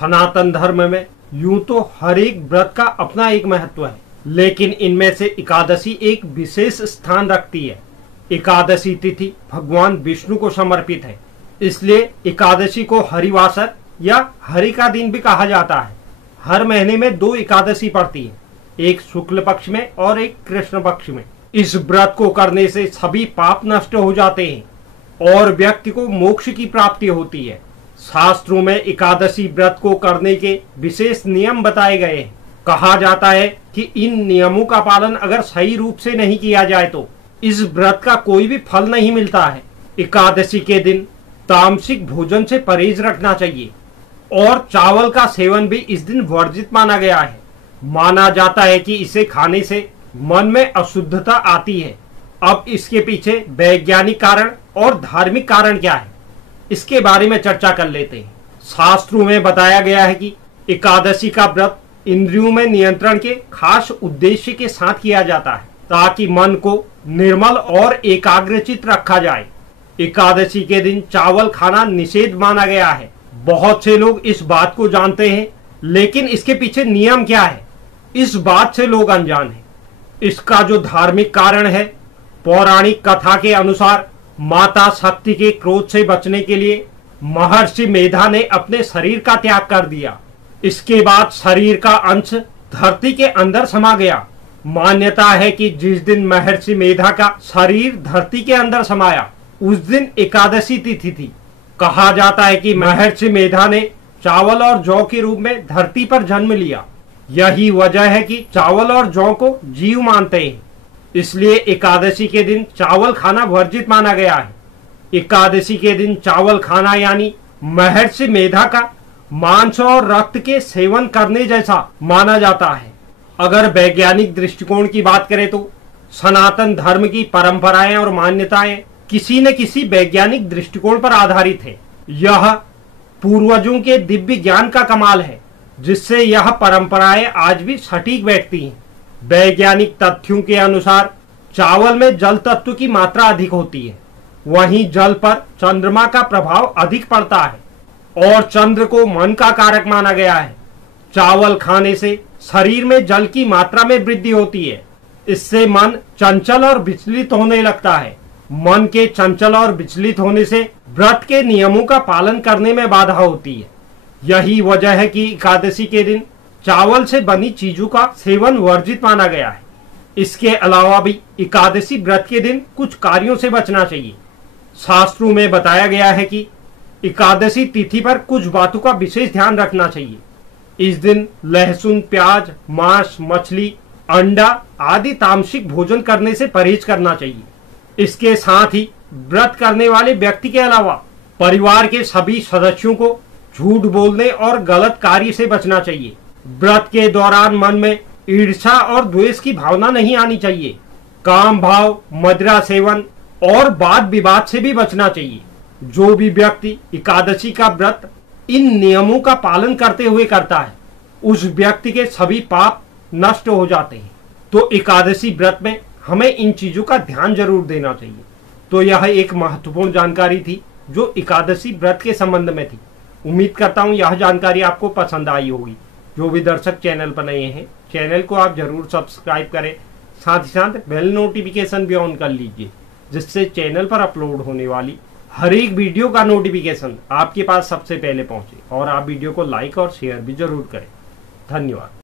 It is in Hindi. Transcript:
सनातन धर्म में यूं तो हर एक व्रत का अपना एक महत्व है, लेकिन इनमें से एकादशी एक विशेष स्थान रखती है। एकादशी तिथि भगवान विष्णु को समर्पित है, इसलिए एकादशी को हरिवासर या हरि का दिन भी कहा जाता है। हर महीने में 2 एकादशी पड़ती है, एक शुक्ल पक्ष में और एक कृष्ण पक्ष में। इस व्रत को करने से सभी पाप नष्ट हो जाते हैं और व्यक्ति को मोक्ष की प्राप्ति होती है। शास्त्रों में एकादशी व्रत को करने के विशेष नियम बताए गए हैं। कहा जाता है कि इन नियमों का पालन अगर सही रूप से नहीं किया जाए तो इस व्रत का कोई भी फल नहीं मिलता है। एकादशी के दिन तामसिक भोजन से परहेज रखना चाहिए और चावल का सेवन भी इस दिन वर्जित माना गया है। माना जाता है कि इसे खाने से मन में अशुद्धता आती है। अब इसके पीछे वैज्ञानिक कारण और धार्मिक कारण क्या है, इसके बारे में चर्चा कर लेते हैं। शास्त्रों में बताया गया है कि एकादशी का व्रत इंद्रियों में नियंत्रण के खास उद्देश्य के साथ किया जाता है ताकि मन को निर्मल और एकाग्रचित रखा जाए। एकादशी के दिन चावल खाना निषेध माना गया है। बहुत से लोग इस बात को जानते हैं, लेकिन इसके पीछे नियम क्या है, इस बात से लोग अनजान हैं। इसका जो धार्मिक कारण है, पौराणिक कथा के अनुसार माता शक्ति के क्रोध से बचने के लिए महर्षि मेधा ने अपने शरीर का त्याग कर दिया। इसके बाद शरीर का अंश धरती के अंदर समा गया। मान्यता है कि जिस दिन महर्षि मेधा का शरीर धरती के अंदर समाया उस दिन एकादशी तिथि थी। कहा जाता है कि महर्षि मेधा ने चावल और जौ के रूप में धरती पर जन्म लिया। यही वजह है कि चावल और जौ को जीव मानते हैं, इसलिए एकादशी के दिन चावल खाना वर्जित माना गया है। एकादशी के दिन चावल खाना यानी महर्षि मेधा का मांस और रक्त के सेवन करने जैसा माना जाता है। अगर वैज्ञानिक दृष्टिकोण की बात करें तो सनातन धर्म की परंपराएं और मान्यताएं किसी न किसी वैज्ञानिक दृष्टिकोण पर आधारित है। यह पूर्वजों के दिव्य ज्ञान का कमाल है, जिससे यह परंपराएं आज भी सटीक बैठती हैं। वैज्ञानिक तथ्यों के अनुसार चावल में जल तत्व की मात्रा अधिक होती है, वहीं जल पर चंद्रमा का प्रभाव अधिक पड़ता है और चंद्र को मन का कारक माना गया है। चावल खाने से शरीर में जल की मात्रा में वृद्धि होती है, इससे मन चंचल और विचलित होने लगता है। मन के चंचल और विचलित होने से व्रत के नियमों का पालन करने में बाधा होती है। यही वजह है कि एकादशी के दिन चावल से बनी चीजों का सेवन वर्जित माना गया है। इसके अलावा भी एकादशी व्रत के दिन कुछ कार्यों से बचना चाहिए। शास्त्रों में बताया गया है कि एकादशी तिथि पर कुछ बातों का विशेष ध्यान रखना चाहिए। इस दिन लहसुन, प्याज, मांस, मछली, अंडा आदि तामसिक भोजन करने से परहेज करना चाहिए। इसके साथ ही व्रत करने वाले व्यक्ति के अलावा परिवार के सभी सदस्यों को झूठ बोलने और गलत कार्य से बचना चाहिए। व्रत के दौरान मन में ईर्ष्या और द्वेष की भावना नहीं आनी चाहिए। काम भाव, मदिरा सेवन और वाद विवाद से भी बचना चाहिए। जो भी व्यक्ति एकादशी का व्रत इन नियमों का पालन करते हुए करता है, उस व्यक्ति के सभी पाप नष्ट हो जाते हैं। तो एकादशी व्रत में हमें इन चीजों का ध्यान जरूर देना चाहिए। तो यह एक महत्वपूर्ण जानकारी थी जो एकादशी व्रत के संबंध में थी। उम्मीद करता हूँ यह जानकारी आपको पसंद आई होगी। जो भी दर्शक चैनल पर नए हैं, चैनल को आप जरूर सब्सक्राइब करें, साथ ही साथ बेल नोटिफिकेशन भी ऑन कर लीजिए, जिससे चैनल पर अपलोड होने वाली हर एक वीडियो का नोटिफिकेशन आपके पास सबसे पहले पहुंचे। और आप वीडियो को लाइक और शेयर भी जरूर करें। धन्यवाद।